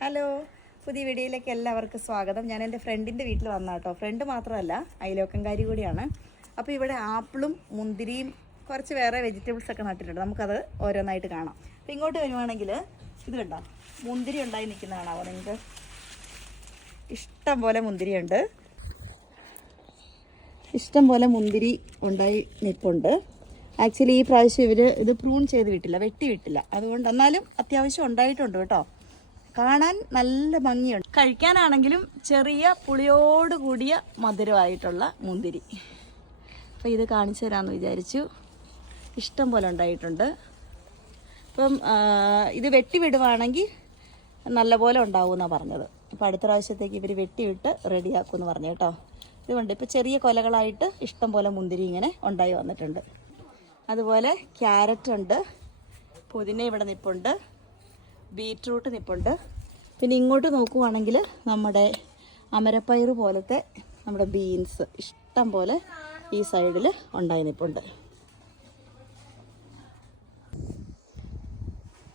Hello. പുതിയ വീഡിയോയിലേക്ക് എല്ലാവർക്കും സ്വാഗതം. ഞാൻ എന്റെ ഫ്രണ്ടിന്റെ വീട്ടിൽ വന്ന കേട്ടോ ഫ്രണ്ട് മാത്രമല്ല അയലോക്കംകാരി കൂടിയാണ്. അപ്പോൾ ഇവിടെ ആപ്പിളും മുന്തിരിയും കുറച്ച് വേറെ വെജിറ്റബിൾസ് ഒക്കെ നട്ടിട്ടുണ്ട്. നമുക്കത് ഓരോന്നായിട്ട് കാണാം. അപ്പോൾ ഇങ്ങോട്ട് വരുവാണെങ്കിൽ ഇത് കണ്ടോ? മുന്തിരി ഉണ്ടായി നിൽക്കുന്ന കാണാമോ നിങ്ങൾക്ക്? ഇഷ്ടം പോലെ മുന്തിരിയുണ്ട്. ഇഷ്ടം പോലെ മുന്തിരി ഉണ്ടായി നിൽപ്പുണ്ട്. ആക്ച്വലി ഈ പ്രാവശ്യം ഇവർ ഇത് പ്രൂൺ ചെയ്ത് വിട്ടില്ല വെട്ടി വിട്ടില്ല. അതുകൊണ്ട് എന്നാലും അത്യാവശ്യം ഉണ്ടായിട്ടുണ്ട് കേട്ടോ. കാണാൻ നല്ല ഭംഗിയുണ്ട്. കഴിക്കാനാണെങ്കിലും ചെറിയ പുളിയോട് കൂടിയ മധുരമായിട്ടുള്ള മുന്തിരി. അപ്പോൾ ഇത് കാണിച്ചു തരാമെന്ന് വിചാരിച്ചു. ഇഷ്ടം പോലെ ഉണ്ടായിട്ടുണ്ട്. അപ്പം ആ, ഇത് വെട്ടി വിടുവാണെങ്കിൽ നല്ലപോലെ ഉണ്ടാവുമെന്നാണ് പറഞ്ഞത്. അപ്പോൾ അടുത്ത പ്രാവശ്യത്തേക്ക് ഇവർ വെട്ടിയിട്ട് റെഡിയാക്കുമെന്ന് പറഞ്ഞു കേട്ടോ. ഇതുകൊണ്ട് ഇപ്പോൾ ചെറിയ കൊലകളായിട്ട് ഇഷ്ടം പോലെ മുന്തിരി ഇങ്ങനെ ഉണ്ടായി വന്നിട്ടുണ്ട്. അതുപോലെ ക്യാരറ്റ് ഉണ്ട് പുതിന ഇവിടെ നിൽപ്പുണ്ട് ബീറ്റ്റൂട്ട് നിപ്പുണ്ട്. പിന്നെ ഇങ്ങോട്ട് നോക്കുവാണെങ്കിൽ നമ്മുടെ അമരപ്പയർ പോലത്തെ നമ്മുടെ ബീൻസ് ഇഷ്ടം പോലെ ഈ സൈഡിൽ ഉണ്ടായി നിപ്പുണ്ട്.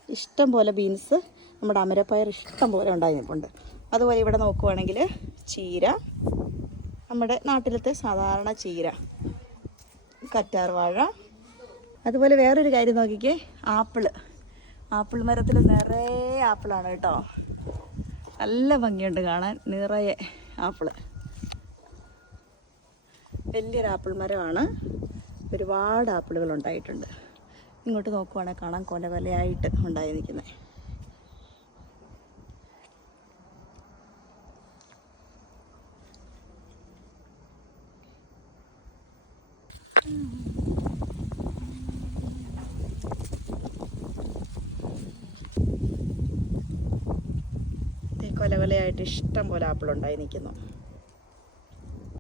ഇഷ്ടം പോലെ ബീൻസ് നമ്മുടെ അമരപ്പയർ ഇഷ്ടം പോലെ ഉണ്ടായി നിപ്പുണ്ട്. അതുപോലെ ഇവിടെ നോക്കുവാണെങ്കിൽ ചീര നമ്മുടെ നാട്ടിലത്തെ സാധാരണ ചീര കറ്റാർവാഴ. അതുപോലെ വേറൊരു കാര്യം നോക്കിക്കേ ആപ്പിൾ. ആപ്പിൾ മരത്തിൽ നിറയെ ആപ്പിളാണ് കേട്ടോ. നല്ല ഭംഗിയുണ്ട് കാണാൻ നിറയെ ആപ്പിൾ. വലിയൊരു ആപ്പിൾ മരമാണ്. ഒരുപാട് ആപ്പിളുകൾ ഉണ്ടായിട്ടുണ്ട്. ഇങ്ങോട്ട് നോക്കുവാണെങ്കിൽ കാണാൻ കൊല കൊലയായിട്ട് ഉണ്ടായി നിൽക്കുന്നത് ദേ കൊല കൊലയായിട്ട് ഇഷ്ടം പോലെ ആപ്പിൾ ഉണ്ടായി നിൽക്കുന്നു.